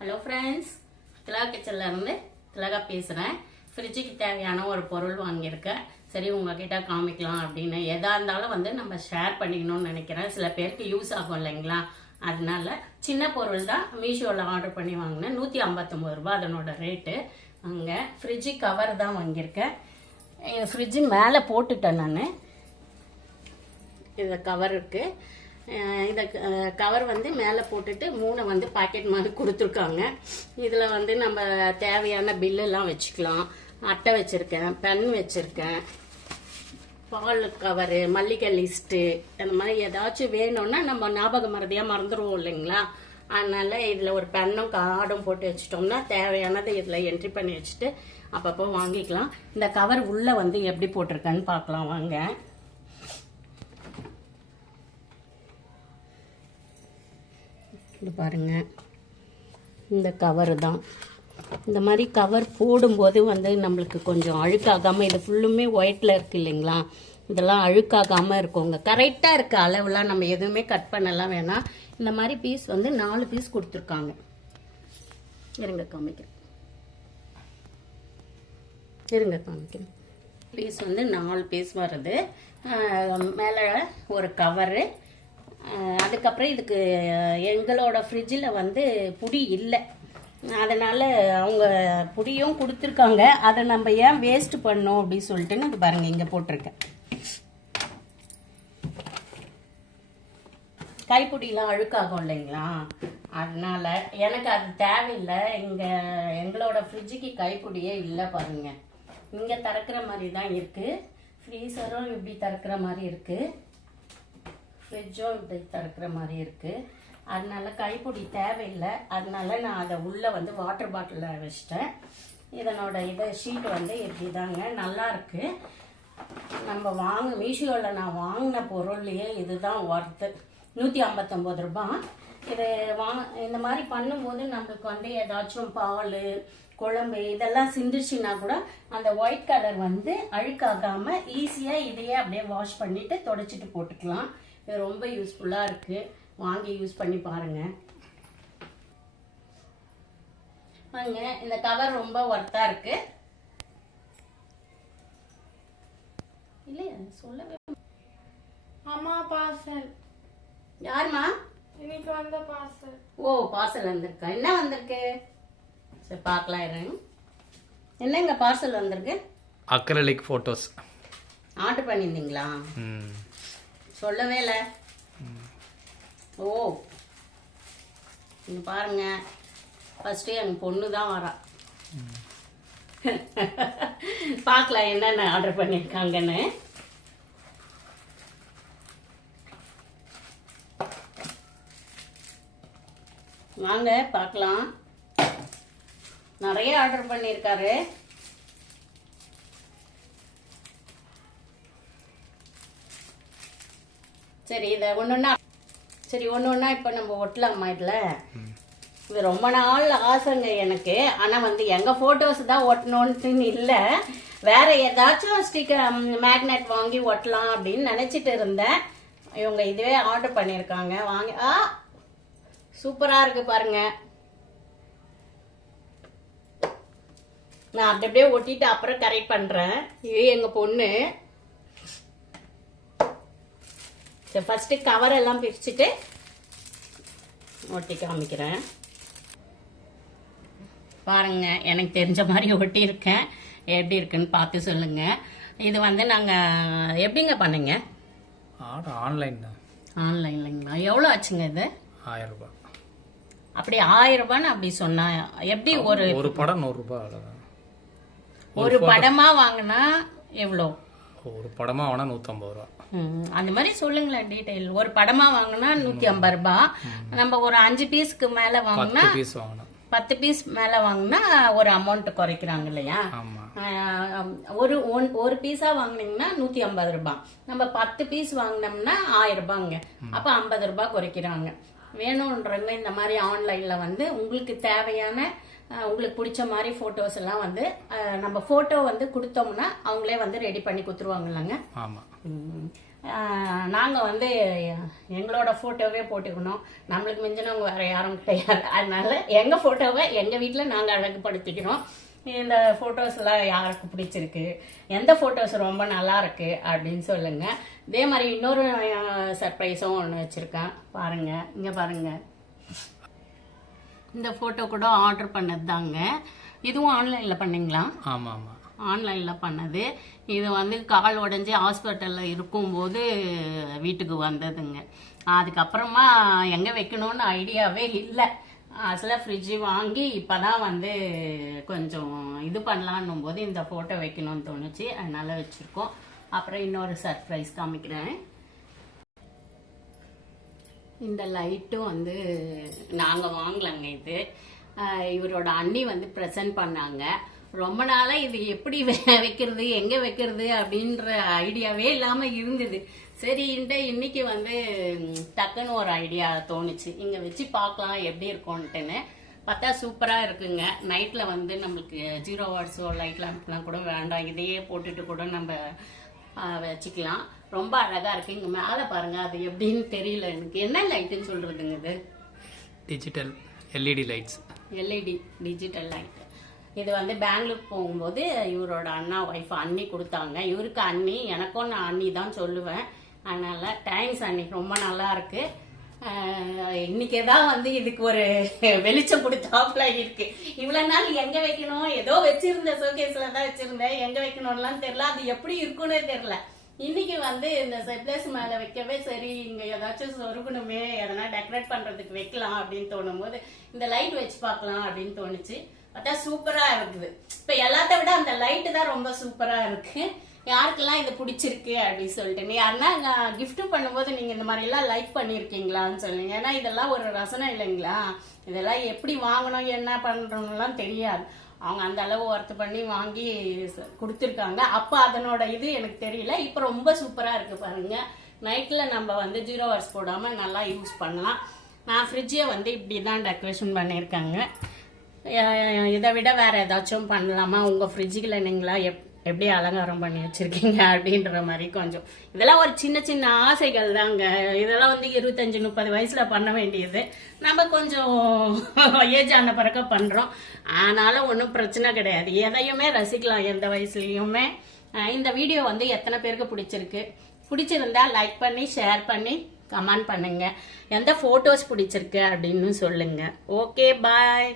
Hello friends, திலகா கிச்சன்லேருந்து திலகா பேசுகிறேன். ஃப்ரிட்ஜுக்கு தேவையான ஒரு பொருள் வாங்கியிருக்கேன். சரி உங்ககிட்ட காமிக்கலாம் அப்படின்னு. எதாக இருந்தாலும் நம்ம ஷேர் பண்ணிக்கணும்னு நினைக்கிறேன். சில பேருக்கு யூஸ் ஆகும் இல்லைங்களா, அதனால சின்ன பொருள் தான். மீஷோவில் ஆர்டர் பண்ணி வாங்கினேன். 159 ரூபா அதனோட ரேட்டு. அங்கே ஃப்ரிட்ஜு கவர் தான் வாங்கியிருக்கேன். ஃப்ரிட்ஜு மேலே போட்டுட்டேன் நான். இந்த கவர் இருக்குது. இந்த கவர் மேலே போட்டுட்டு 3 பாக்கெட் மாதிரி கொடுத்துருக்காங்க. இதில் நம்ம தேவையான பில்லெல்லாம் வச்சுக்கலாம். அட்டை வச்சுருக்கேன், பென் வச்சுருக்கேன், பால் கவரு, மல்லிகை லிஸ்ட்டு, அந்த மாதிரி ஏதாச்சும் வேணும்னா நம்ம ஞாபக மறதியாக மறந்துடுவோம் இல்லைங்களா. அதனால் இதில் ஒரு பென்னும் கார்டும் போட்டு வச்சுட்டோம்னா தேவையானதை இதில் என்ட்ரி பண்ணி வச்சுட்டு அப்பப்போ வாங்கிக்கலாம். இந்த கவர் உள்ளே எப்படி போட்டிருக்கேன்னு பார்க்கலாம் வாங்க. இது பாருங்க, இந்த கவர் தான். இந்த மாதிரி கவர் போடும்போது நம்மளுக்கு கொஞ்சம் அழுக்காகாமல், இது ஃபுல்லுமே ஒயிட்டில் இருக்குது இல்லைங்களா, இதெல்லாம் அழுக்காகாமல் இருக்குங்க. கரெக்டாக இருக்க அளவுலாம் நம்ம எதுவுமே கட் பண்ணலாம் வேணாம். இந்த மாதிரி பீஸ் 4 பீஸ் கொடுத்துருக்காங்க. இருங்க காமிக்கிறேன். பீஸ் 4 பீஸ் வருது. மேலே ஒரு கவரு. அதுக்கப்புறம் இதுக்கு எங்களோட ஃப்ரிட்ஜில் புடி இல்லை, அதனால் அவங்க புடியும் கொடுத்துருக்காங்க. அதை நம்ம ஏன் வேஸ்ட் பண்ணோம் அப்படின்னு சொல்லிட்டுன்னு அது பாருங்கள் இங்கே போட்டிருக்கேன். கைப்பிடிலாம் அழுக்காகும் இல்லைங்களா, அதனால எனக்கு அது தேவையில்லை. எங்களோட ஃப்ரிட்ஜுக்கு கைப்பிடியே இல்லை பாருங்க. இங்கே திறக்கிற மாதிரி தான் இருக்குது. ஃப்ரீசரும் இப்படி திறக்கிற மாதிரி இருக்குது, ஃப்ரிட்ஜும் இப்படி திறக்கிற மாதிரி இருக்குது. அதனால கைப்பிடி தேவையில்லை. அதனால நான் அதை உள்ளே வாட்டர் பாட்டிலில் வச்சிட்டேன். இதனோட ஷீட் இப்படி தாங்க, நல்லா இருக்கு. நம்ம மீஷோவில் நான் வாங்கின பொருள்லையே இதுதான் ஒர்த்து. 159 ரூபா. இது இந்த மாதிரி பண்ணும்போது நம்மளுக்கு ஏதாச்சும் பால், குழம்பு இதெல்லாம் சிந்துச்சுன்னா கூட அந்த ஒயிட் கலர் அழுக்காகாம ஈஸியாக இதையே அப்படியே வாஷ் பண்ணிட்டு தொடச்சிட்டு போட்டுக்கலாம். இது ரொம்ப யூஸ்ஃபுல்லாக இருக்குது. வாங்கி யூஸ் பண்ணி பாருங்கள். வாங்க, இந்த கவர் ரொம்ப ஒர்த்தாக இருக்கு இல்லையா? சொல்லவே. அம்மா பார்சல். யாருமா? இன்னைக்கு வந்த பார்சல். ஓ, பார்சல் வந்திருக்கா? என்ன வந்திருக்கு? சரி பார்க்கலாம் இருங்க. என்னங்க பார்சல் வந்திருக்கு? அக்ரிலிக் ஃபோட்டோஸ் ஆர்டர் பண்ணியிருந்தீங்களா? சொல்லவே இல்லை. ஓ, நீங்கள் பாருங்க, ஃபஸ்ட்டு எங்கள் பொண்ணு தான் வரா. பார்க்கலாம் என்னென்ன ஆர்டர் பண்ணியிருக்காங்கன்னு. வாங்க பார்க்கலாம். நிறைய ஆர்டர் பண்ணியிருக்காரு. சரி, இதை ஒன்று ஒன்றா இப்போ நம்ம ஒட்டலாமா? இதில் இது ரொம்ப நாள் ஆசைங்க எனக்கு. ஆனால் எங்கள் ஃபோட்டோஸ் தான் ஒட்டணுன்ட்டு இல்லை, வேற ஏதாச்சும் ஸ்டிக்கர் மேக்னெட் வாங்கி ஒட்டலாம் அப்படின்னு நினச்சிட்டு இருந்தேன். இவங்க இதுவே ஆர்டர் பண்ணியிருக்காங்க. வாங்கி சூப்பராக இருக்கு பாருங்க. நான் அப்படியே ஒட்டிட்டு அப்புறம் கரெக்ட் பண்ணுறேன். இது எங்கள் பொண்ணு. சரி, ஃபஸ்ட்டு கவர் எல்லாம் பிரிச்சுட்டு ஒட்டி காமிக்கிறேன். பாருங்க, எனக்கு தெரிஞ்ச மாதிரி ஒட்டியிருக்கேன். எப்படி இருக்குன்னு பார்த்து சொல்லுங்க. இது நாங்கள் எப்படிங்க பண்ணுங்க? ஆர்டர் ஆன்லைன் தான். ஆன்லைன்லைங்களா? எவ்வளோ ஆச்சுங்க இது? 1000 ரூபாய். அப்படி 1000 ரூபான்னு அப்படி சொன்னா எப்படி? ஒரு படம் 100 ரூபாய். அவ்வளோதான். ஒரு படமாக வாங்கினா எவ்வளோ? ஒரு படமாக வாங்கினா 150 ரூபா. அந்த மாதிரி சொல்லுங்களேன் டீட்டெயில். ஒரு படமாக வாங்கினா 150 ரூபாய். நம்ம ஒரு 5 பீஸ்க்கு மேலே வாங்கினா 10 பீஸ் மேலே வாங்கினா ஒரு அமௌண்ட் குறைக்கிறாங்க இல்லையா? ஒரு பீஸா வாங்கினீங்கன்னா 150 ரூபாய். நம்ம 10 பீஸ் வாங்கினோம்னா 1000 ரூபாங்க. அப்போ 50 ரூபாய் குறைக்கிறாங்க. வேணுன்றவங்க இந்த மாதிரி ஆன்லைனில் உங்களுக்கு தேவையான உங்களுக்கு பிடிச்ச மாதிரி ஃபோட்டோஸ் எல்லாம் நம்ம ஃபோட்டோ கொடுத்தோம்னா அவங்களே ரெடி பண்ணி கொடுத்துருவாங்கல்லங்க. ஆமாம். நாங்கள் வந்து எங்களோட ஃபோட்டோவே போட்டுக்கணும். நம்மளுக்கு மிஞ்சினவங்க வேறு யாரும் கிடையாது. அதனால எங்கள் ஃபோட்டோவை எங்கள் வீட்டில் நாங்கள் அழகுபடுத்திக்கிறோம். இந்த ஃபோட்டோஸ்லாம் யாருக்கு பிடிச்சிருக்கு, எந்த ஃபோட்டோஸ் ரொம்ப நல்லா இருக்கு அப்படின்னு சொல்லுங்கள். இதே மாதிரி இன்னொரு சர்ப்ரைஸும் ஒன்று வச்சுருக்கேன் பாருங்கள். இங்கே பாருங்கள், இந்த ஃபோட்டோ கூட ஆர்டர் பண்ணது தாங்க. இதுவும் ஆன்லைனில் பண்ணிங்களா? ஆமாம் ஆமாம், ஆன்லைனில் பண்ணது. இது வந்து கால் உடஞ்சி ஹாஸ்பிட்டலில் இருக்கும்போது வீட்டுக்கு வந்ததுங்க. அதுக்கப்புறமா எங்கே வைக்கணும்னு ஐடியாவே இல்லை. அசலாக ஃப்ரிட்ஜு வாங்கி இப்போ தான் வந்து கொஞ்சம் இது பண்ணலான்னும் போது இந்த ஃபோட்டோ வைக்கணும்னு தோணுச்சு. அதனால வச்சுருக்கோம். அப்புறம் இன்னொரு சர்ப்ரைஸ் காமிக்கிறேன். இந்த லைட்டும் வந்து நாங்கள் வாங்கலாங்க. இது இவரோட அண்ணி வந்து ப்ரெசன்ட் பண்ணாங்க. ரொம்ப நாளாக இது எப்படி வைக்கிறது, எங்கே வைக்கிறது அப்படின்ற ஐடியாவே இல்லாமல் இருந்தது. சரின்ட்டு இன்னைக்கு வந்து டக்குன்னு ஒரு ஐடியா தோணுச்சு, இங்கே வச்சு பார்க்கலாம் எப்படி இருக்கும்ன்ட்டுன்னு. பார்த்தா சூப்பராக இருக்குங்க. நைட்டில் வந்து நம்மளுக்கு 0 வாட்ஸோ லைட் லேம்ப்லாம் கூட வேண்டாம், இதையே போட்டுட்டு கூட நம்ம வச்சுக்கலாம். ரொம்ப அழகாக இருக்குது. இங்கே மேலே பாருங்கள், அது எப்படின்னு தெரியல எனக்கு. என்ன லைட்டுன்னு சொல்கிறதுங்க இது? Digital LED lights. LED digital light. இது வந்து பெங்களூர் போகும்போது இவரோட அண்ணா ஒய்ஃப் அண்ணி கொடுத்தாங்க. இவருக்கு அண்ணி, எனக்கும் நான் அண்ணி தான் சொல்லுவேன். அதனால தேங்க்ஸ் அண்ணி, ரொம்ப நல்லா இருக்கு. இன்னைக்கு தான் வந்து இதுக்கு ஒரு வெளிச்சம் கொடுத்தாப்புல இருக்கு. இவ்வளவு நாள் எங்க வைக்கணும், ஏதோ வச்சிருந்தேன், ஷோகேஸ்ல தான் வச்சிருந்தேன், எங்க வைக்கணும்லாம் தெரியல, அது எப்படி இருக்குன்னு தெரியல. இன்னைக்கு வந்து இந்த செப்ளேஸ் மேல வைக்கவே சரி, இங்க ஏதாச்சும் சொருகணுமே, எதனா டெக்கரேட் பண்றதுக்கு வைக்கலாம் அப்படின்னு தோணும் போது இந்த லைட் வச்சு பார்க்கலாம் அப்படின்னு தோணுச்சு. பார்த்தா சூப்பரா இருக்குது. இப்ப எல்லாத்த விட அந்த லைட்டு தான் ரொம்ப சூப்பரா இருக்கு. யாருக்கெல்லாம் இது பிடிச்சிருக்கு அப்படின்னு சொல்லிட்டு யாருன்னா கிஃப்ட் பண்ணும்போது நீங்க இந்த மாதிரி எல்லாம் லைக் பண்ணிருக்கீங்களான்னு சொல்லுங்க. ஏன்னா இதெல்லாம் ஒரு ரசனை இல்லைங்களா, இதெல்லாம் எப்படி வாங்கணும் என்ன பண்றோம்லாம் தெரியாது. அவங்க அந்த அளவு ஒர்த்து பண்ணி வாங்கி கொடுத்துருக்காங்க. அப்போ அதனோட இது எனக்கு தெரியல. இப்போ ரொம்ப சூப்பரா இருக்கு பாருங்க. நைட்ல நம்ம வந்து 0 ஹவர்ஸ் போடாம நல்லா யூஸ் பண்ணலாம். நான் ஃப்ரிட்ஜை வந்து இப்படி தான் டெக்கரேஷன் பண்ணியிருக்காங்க. இதை விட வேற ஏதாச்சும் பண்ணலாமா, உங்க ஃப்ரிட்ஜுக்குள்ள நீங்களா எப்படி அலங்காரம் பண்ணி வச்சிருக்கீங்க அப்படின்ற மாதிரி கொஞ்சம். இதெல்லாம் ஒரு சின்ன சின்ன ஆசைகள் தாங்க. இதெல்லாம் வந்து 25-30 வயசுல பண்ண வேண்டியது. நம்ம கொஞ்சம் ஏஜ் ஆன பிறகு பண்றோம். ஆனாலும் ஒன்றும் பிரச்சனை கிடையாது, எதையுமே ரசிக்கலாம் எந்த வயசுலயுமே. இந்த வீடியோ வந்து எத்தனை பேருக்கு பிடிச்சிருந்தா லைக் பண்ணி ஷேர் பண்ணி கமெண்ட் பண்ணுங்க. எந்த போட்டோஸ் பிடிச்சிருக்கு அப்படின்னு சொல்லுங்க. ஓகே, பாய்.